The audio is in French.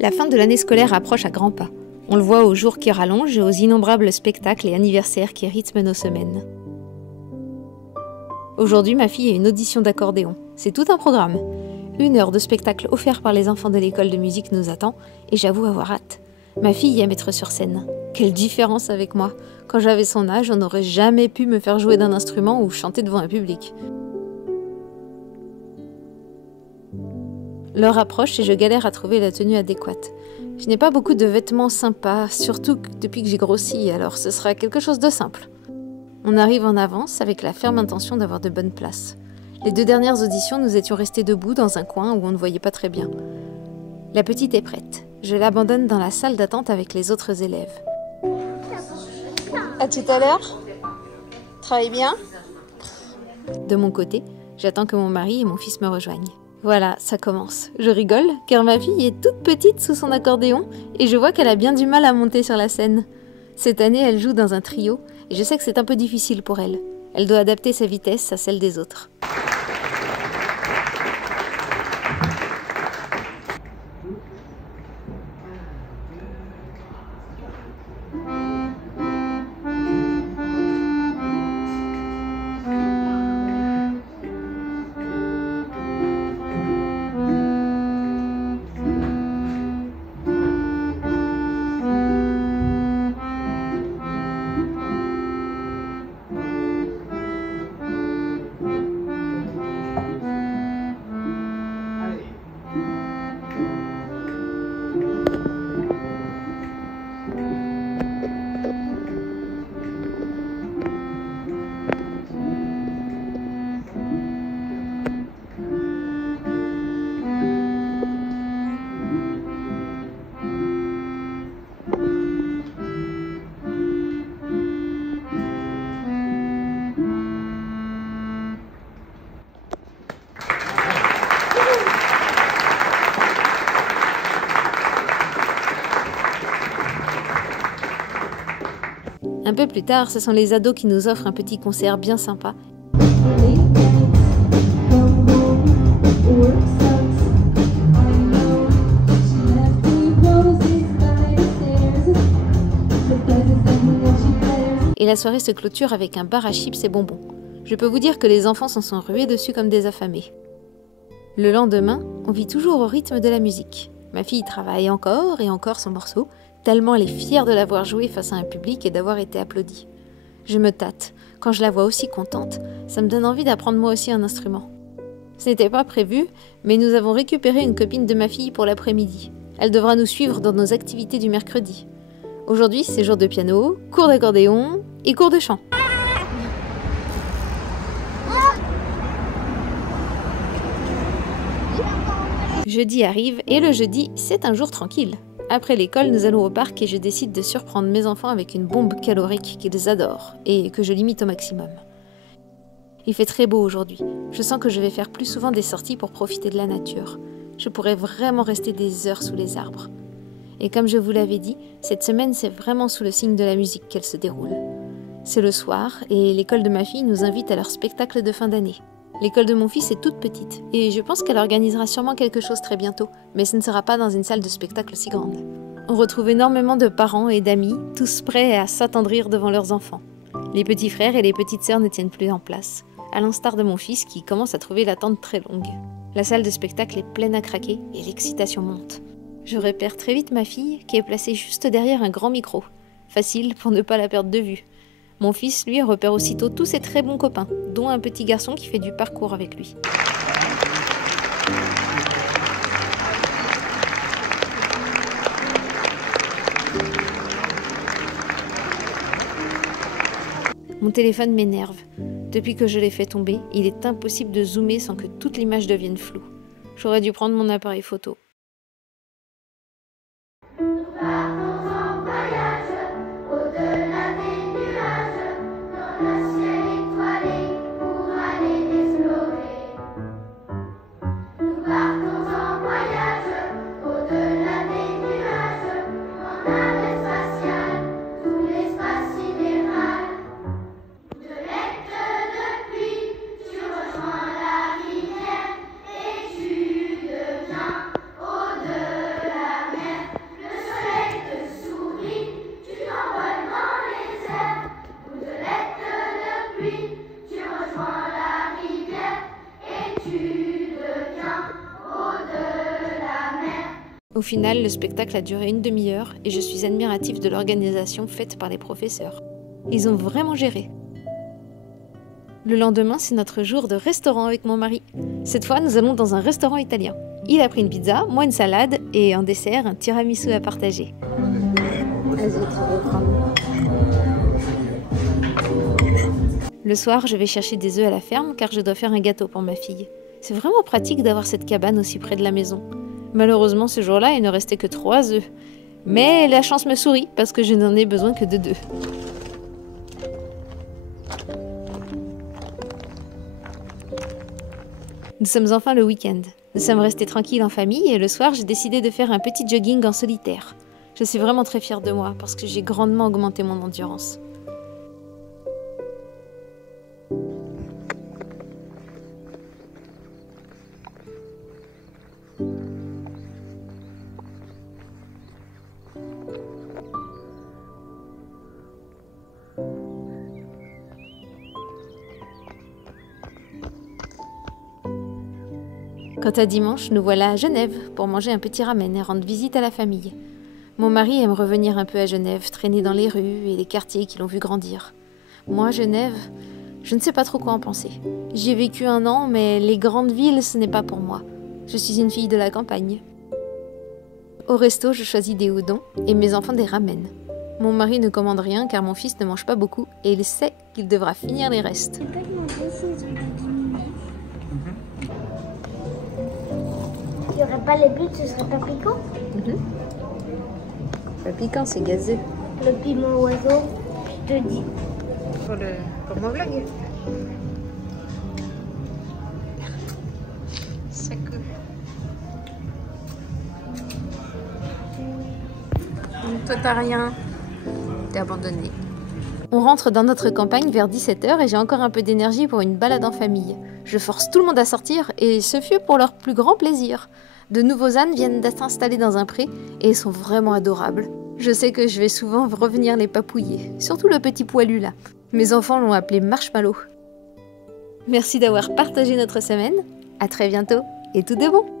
La fin de l'année scolaire approche à grands pas. On le voit aux jours qui rallongent et aux innombrables spectacles et anniversaires qui rythment nos semaines. Aujourd'hui, ma fille a une audition d'accordéon. C'est tout un programme. 1 heure de spectacle offert par les enfants de l'école de musique nous attend et j'avoue avoir hâte. Ma fille aime être sur scène. Quelle différence avec moi. Quand j'avais son âge, on n'aurait jamais pu me faire jouer d'un instrument ou chanter devant un public. L'heure approche et je galère à trouver la tenue adéquate. Je n'ai pas beaucoup de vêtements sympas, surtout depuis que j'ai grossi, alors ce sera quelque chose de simple. On arrive en avance avec la ferme intention d'avoir de bonnes places. Les 2 dernières auditions, nous étions restés debout dans un coin où on ne voyait pas très bien. La petite est prête. Je l'abandonne dans la salle d'attente avec les autres élèves. À tout à l'heure. Travaille bien. De mon côté, j'attends que mon mari et mon fils me rejoignent. Voilà, ça commence. Je rigole, car ma fille est toute petite sous son accordéon et je vois qu'elle a bien du mal à monter sur la scène. Cette année, elle joue dans un trio et je sais que c'est un peu difficile pour elle. Elle doit adapter sa vitesse à celle des autres. Un peu plus tard, ce sont les ados qui nous offrent un petit concert bien sympa. Et la soirée se clôture avec un bar à chips et bonbons. Je peux vous dire que les enfants s'en sont rués dessus comme des affamés. Le lendemain, on vit toujours au rythme de la musique. Ma fille travaille encore et encore son morceau, tellement elle est fière de l'avoir joué face à un public et d'avoir été applaudie. Je me tâte. Quand je la vois aussi contente, ça me donne envie d'apprendre moi aussi un instrument. Ce n'était pas prévu, mais nous avons récupéré une copine de ma fille pour l'après-midi. Elle devra nous suivre dans nos activités du mercredi. Aujourd'hui, c'est jour de piano, cours d'accordéon et cours de chant. Jeudi arrive et le jeudi, c'est un jour tranquille. Après l'école, nous allons au parc et je décide de surprendre mes enfants avec une bombe calorique qu'ils adorent et que je limite au maximum. Il fait très beau aujourd'hui. Je sens que je vais faire plus souvent des sorties pour profiter de la nature. Je pourrais vraiment rester des heures sous les arbres. Et comme je vous l'avais dit, cette semaine, c'est vraiment sous le signe de la musique qu'elle se déroule. C'est le soir et l'école de ma fille nous invite à leur spectacle de fin d'année. L'école de mon fils est toute petite et je pense qu'elle organisera sûrement quelque chose très bientôt, mais ce ne sera pas dans une salle de spectacle si grande. On retrouve énormément de parents et d'amis, tous prêts à s'attendrir devant leurs enfants. Les petits frères et les petites sœurs ne tiennent plus en place, à l'instar de mon fils qui commence à trouver l'attente très longue. La salle de spectacle est pleine à craquer et l'excitation monte. Je repère très vite ma fille qui est placée juste derrière un grand micro. Facile pour ne pas la perdre de vue. Mon fils, lui, repère aussitôt tous ses très bons copains, dont un petit garçon qui fait du parcours avec lui. Mon téléphone m'énerve. Depuis que je l'ai fait tomber, il est impossible de zoomer sans que toute l'image devienne floue. J'aurais dû prendre mon appareil photo. Au final, le spectacle a duré une demi-heure et je suis admirative de l'organisation faite par les professeurs. Ils ont vraiment géré. Le lendemain, c'est notre jour de restaurant avec mon mari. Cette fois, nous allons dans un restaurant italien. Il a pris une pizza, moi une salade et en dessert, un tiramisu à partager. Le soir, je vais chercher des œufs à la ferme car je dois faire un gâteau pour ma fille. C'est vraiment pratique d'avoir cette cabane aussi près de la maison. Malheureusement, ce jour-là, il ne restait que 3 œufs. Mais la chance me sourit parce que je n'en ai besoin que de 2. Nous sommes enfin le week-end. Nous sommes restés tranquilles en famille et le soir, j'ai décidé de faire un petit jogging en solitaire. Je suis vraiment très fière de moi parce que j'ai grandement augmenté mon endurance. Quant à dimanche, nous voilà à Genève pour manger un petit ramen et rendre visite à la famille. Mon mari aime revenir un peu à Genève, traîner dans les rues et les quartiers qui l'ont vu grandir. Moi, Genève, je ne sais pas trop quoi en penser. J'y ai vécu 1 an, mais les grandes villes, ce n'est pas pour moi. Je suis une fille de la campagne. Au resto, je choisis des udon et mes enfants des ramen. Mon mari ne commande rien car mon fils ne mange pas beaucoup et il sait qu'il devra finir les restes. Il n'y aurait pas les bulles, ce serait pas piquant. Le piquant, c'est gazeux. Le piment oiseau, je te dis. Pour mon vlog. C'est cool. Toi, t'as rien. T'es abandonné. On rentre dans notre campagne vers 17h et j'ai encore un peu d'énergie pour une balade en famille. Je force tout le monde à sortir et ce fut pour leur plus grand plaisir. De nouveaux ânes viennent d'être installés dans un pré et sont vraiment adorables. Je sais que je vais souvent revenir les papouiller, surtout le petit poilu là. Mes enfants l'ont appelé Marshmallow. Merci d'avoir partagé notre semaine. À très bientôt et tout de bon!